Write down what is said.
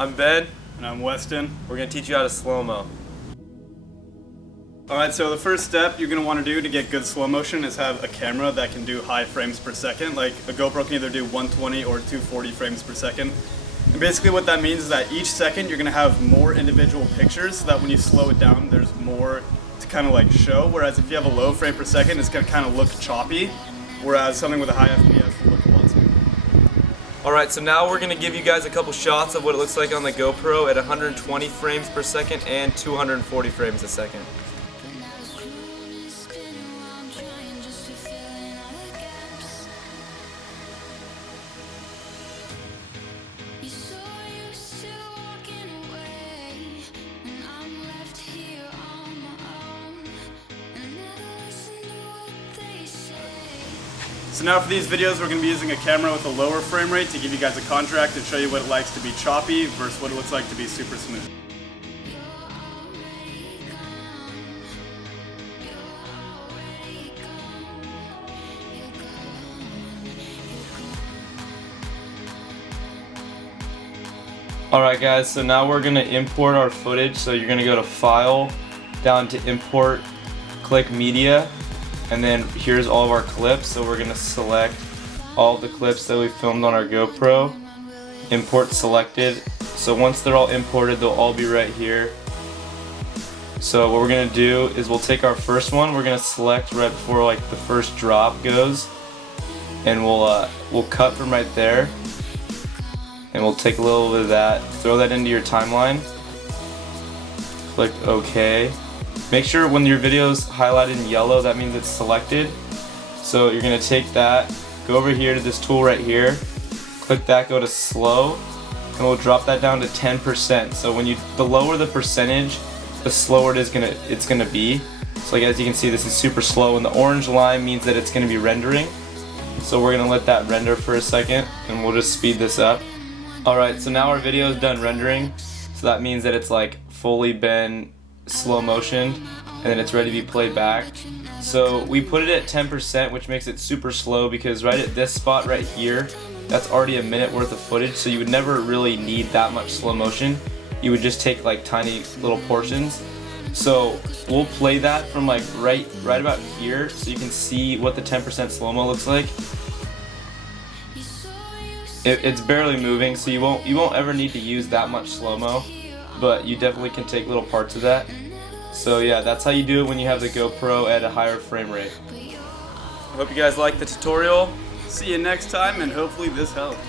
I'm Ben. And I'm Weston. We're going to teach you how to slow-mo. Alright, so the first step you're going to want to do to get good slow motion is have a camera that can do high frames per second. Like a GoPro can either do 120 or 240 frames per second. And basically what that means is that each second you're going to have more individual pictures so that when you slow it down there's more to kind of like show. Whereas if you have a low frame per second it's going to kind of look choppy. Whereas something with a high FPS will look a lot smoother. Alright, so now we're going to give you guys a couple shots of what it looks like on the GoPro at 120 frames per second and 240 frames a second. So now for these videos we're going to be using a camera with a lower frame rate to give you guys a contrast and show you what it likes to be choppy versus what it looks like to be super smooth. Alright guys, so now we're going to import our footage. So you're going to go to File, down to Import, click Media, and then here's all of our clips. So we're going to select all of the clips that we filmed on our GoPro, import selected. So once they're all imported, they'll all be right here. So what we're going to do is we'll take our first one, we're going to select right before like the first drop goes, and we'll cut from right there. And we'll take a little bit of that, throw that into your timeline, click OK. Make sure when your video is highlighted in yellow, that means it's selected. So you're going to take that, go over here to this tool right here, click that, go to slow, and we'll drop that down to 10%. So when the lower the percentage, the slower it's gonna be. So like as you can see, this is super slow, and the orange line means that it's going to be rendering. So we're going to let that render for a second, and we'll just speed this up. Alright, so now our video is done rendering, so that means that it's like fully been slow motioned and then it's ready to be played back. So we put it at 10%, which makes it super slow because right at this spot right here, that's already a minute worth of footage, so you would never really need that much slow motion. You would just take like tiny little portions. So we'll play that from like right about here so you can see what the 10% slow-mo looks like. It's barely moving, so you won't ever need to use that much slow-mo, but you definitely can take little parts of that. So yeah, that's how you do it when you have the GoPro at a higher frame rate. I hope you guys liked the tutorial. See you next time, and hopefully this helped.